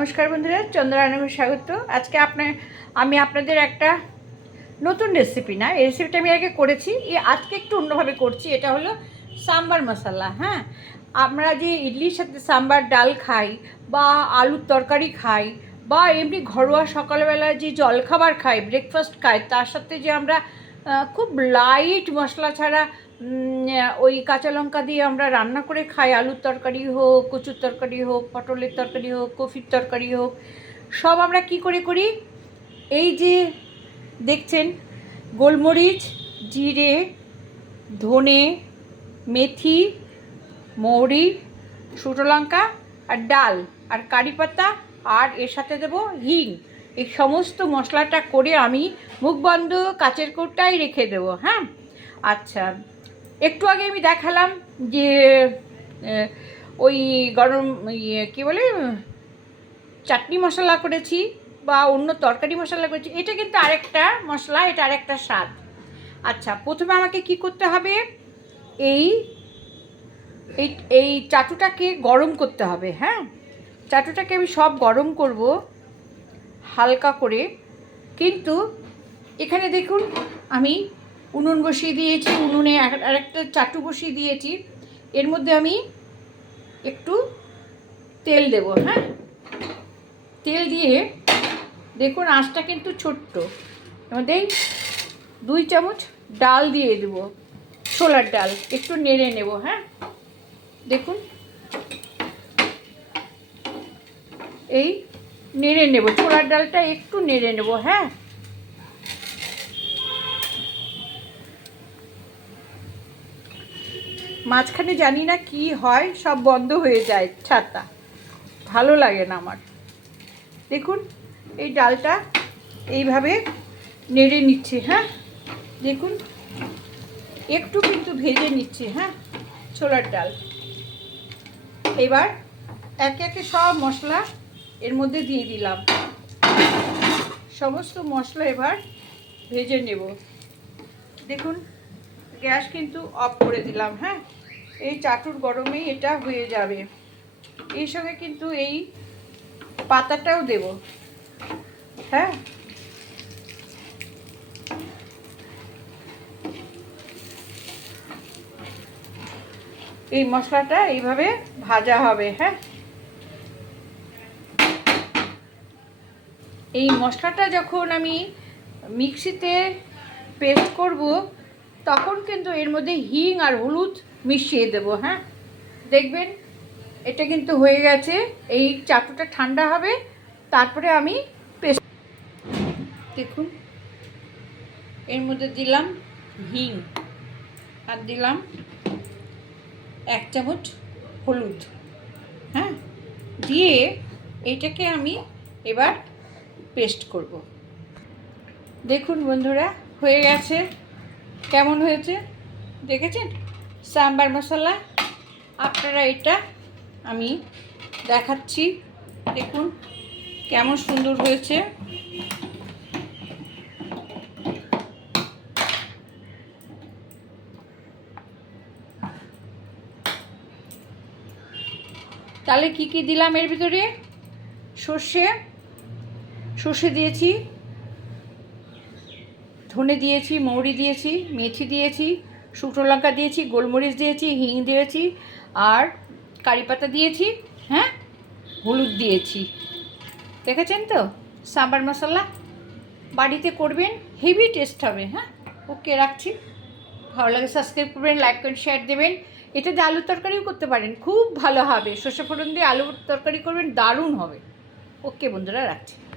নমস্কার বন্ধুরা চন্দ্রায়নকে স্বাগত। আজকে আপনার, আমি আপনাদের একটা নতুন রেসিপি না, এই রেসিপিটা আমি আগে করেছি, এই আজকে একটু অন্যভাবে করছি, এটা হলো সাম্বার মশলা হ্যাঁ? আমরা যে ইডলির সাথে সাম্বার ডাল খাই, বা আলুর তরকারি খাই, বা এমনি ঘরোয়া সকালবেলা যে জলখাবার খাই ব্রেকফাস্ট খাই, তার সাথে যে আমরা খুব লাইট মশলা ছাড়া ওই কাঁচা লঙ্কা দিয়ে আমরা রান্না করে খাই, আলুর তরকারি হোক, কচুর তরকারি হোক, পটলের তরকারি হোক, কফির তরকারি হোক, সব আমরা কি করে করি? এই যে দেখছেন, গোলমরিচ, জিরে, ধনে, মেথি, মৌরি, শুকনো লঙ্কা আর ডাল আর কারি পাতা আর এর সাথে দেব হিং। এই সমস্ত মশলাটা করে আমি মুখ বন্ধ কাচের কৌটায় রেখে দেবো হ্যাঁ? আচ্ছা। একটু আগে আমি দেখালাম যে ওই গরম ইয়ে কী বলে, চাটনি মশলা করেছি বা অন্য তরকারি মশলা করেছি, এটা কিন্তু আরেকটা মশলা, এটা আরেকটা স্বাদ। আচ্ছা প্রথমে আমাকে কি করতে হবে? এই এই চাটুটাকে গরম করতে হবে হ্যাঁ? চাটুটাকে আমি সব গরম করব হালকা করে। কিন্তু এখানে দেখুন, আমি উনুন বসিয়ে দিয়েছি, উনুনে আর- আরেকটা চাটু বসিয়ে দিয়েছি। এর মধ্যে আমি একটু তেল দেব হ্যাঁ? তেল দিয়ে দেখুন আঁচটা কিন্তু ছোট্ট। আমাদের দুই চামচ ডাল দিয়ে দেব, ছোলার ডাল, একটু নেড়ে নেব হ্যাঁ? দেখুন। এই নেড়ে নেব, ছোলার ডালটা একটু নেড়ে নেব হ্যাঁ? মাঝখানে জানি না কি হয়, সব বন্ধ হয়ে যায় ছাতা। ভালো লাগে না আমার। দেখুন, এই ডালটা এইভাবে নেড়ে নিচ্ছি হ্যাঁ? দেখুন, একটু কিন্তু ভেজে নিচ্ছি হ্যাঁ? ছোলার ডাল। এবার একে একে সব মশলা এর মধ্যে দিয়ে দিলাম। সমস্ত মশলা এবার ভেজে নেব। দেখুন গ্যাস কিন্তু অফ করে দিলাম হ্যাঁ? এই চাটুর গরমেই এটা হয়ে যাবে। এই সঙ্গে কিন্তু এই পাতাটাও দেব হ্যাঁ? এই মশলাটা এইভাবে ভাজা হবে হ্যাঁ? এই মশলাটা যখন আমি মিক্সিতে পেস্ট করব তখন কিন্তু এর মধ্যে হিং আর হলুদ মিশিয়ে দেব হ্যাঁ? দেখবেন, এটা কিন্তু হয়ে গেছে, এই চাটুটা ঠান্ডা হবে, তারপরে আমি পেস্ট দেখুন, এর মধ্যে দিলাম হিং আর দিলাম এক চামচ হলুদ হ্যাঁ? দিয়ে এইটাকে আমি এবার পেস্ট করব। দেখুন বন্ধুরা, হয়ে গেছে। কেমন হয়েছে? দেখেছেন? সাম্বার মশলা। আপনারা এটা আমি দেখাচ্ছি। দেখুন, কেমন সুন্দর হয়েছে। তাহলে কি কি দিলাম এর ভিতরে? সর্ষে। সর্ষে দিয়েছি। ধনে দিয়েছি, মৌরি দিয়েছি, মেথি দিয়েছি, শুকনো লঙ্কা দিয়েছি, গোলমরিচ দিয়েছি, হিং দিয়েছি আর কারি পাতা দিয়েছি হ্যাঁ? হলুদ দিয়েছি। দেখেছেন তো? সাম্বার মশলা বাড়িতে করবেন, হেভি টেস্ট হবে হ্যাঁ? ওকে রাখছি। ভালো লাগে সাবস্ক্রাইব করবেন, লাইক করবেন শেয়ার দেবেন। এটা দিয়ে আলুর তরকারিও করতে পারেন, খুব ভালো হবে। সর্ষে ফোড়ন দিয়ে আলুর তরকারি করবেন, দারুণ হবে। ওকে বন্ধুরা, রাখছি।